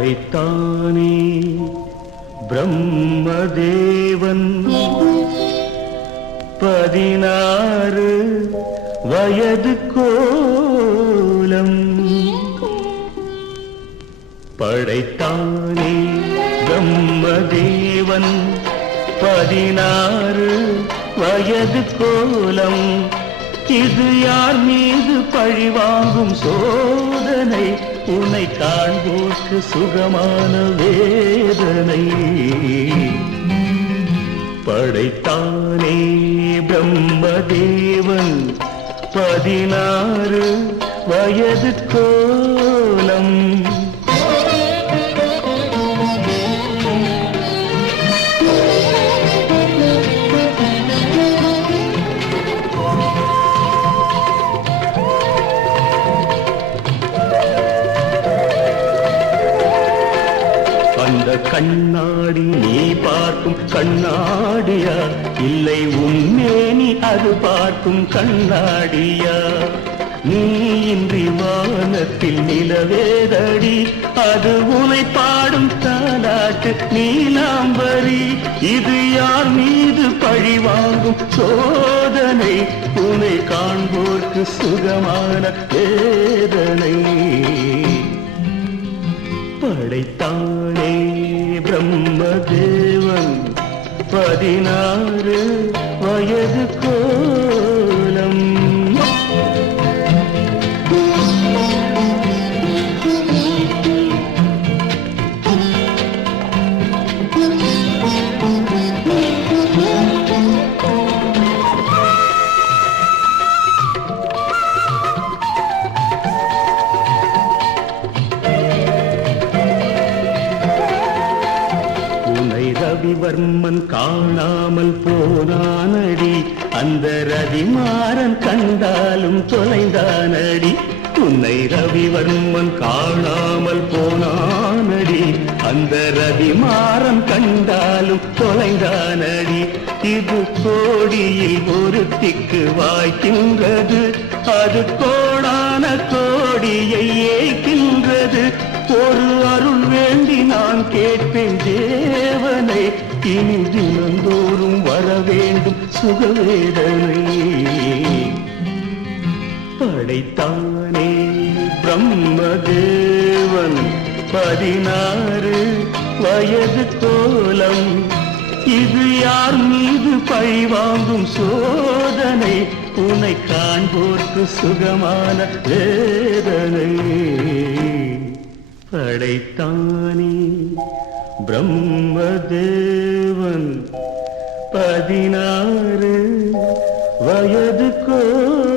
படைத்தானே பிரம்மதேவன் 16 வயது கோலம் படைத்தானே பிரம்மதேவன் 16 வயது கோலம் இது யார் மீது பழிவாங்கும் சோதனை உன்னை காண்போர்க்கு சுகமான வேதனை படைத்தானே பிரம்மதேவன் 16 வயது கோலம் அந்த கண்ணாடி நீ பார்க்கும் கண்ணாடியா இல்லை உன்மேனி அது பார்க்கும் கண்ணாடியா நீ இன்றி வானத்தில் நிலவேதடி அது உனை பாடும் தாலாட்டு நீலாம்பரி இது யார் மீது பழிவாங்கும் சோதனை உன்னை காண்போர்க்கு சுகமான வேதனை படைத்தானே பிரம்மதேவன் 16 வயது கோலம் ரவிவர்மன் காணாமல் போனானடி அந்த ரவிமாறன் கண்டாலும் தொலைந்தானடி உன்னை ரவிவர்மன் காணாமல் போனானடி அந்த ரவிமாறன் கண்டாலும் தொலைந்தானடி இது கோடியில் ஒருத்திக்கு வாய்க்கின்றது அது கோடான கோடியை ஏய்க்கின்றது ஒரு அருள் வேண்டி நான் கேட்பேன் தேவனை இனி தினந்தோறும் வர வேண்டும் சுகவேதனை படைத்தானே பிரம்மதேவன் 16 வயது கோலம் இது யார் மீது பழிவாங்கும் சோதனை உன்னை காண்போர்க்கு சுகமான வேதனை படைத்தானே பிரம்மதேவன் 16 வயது கோலம்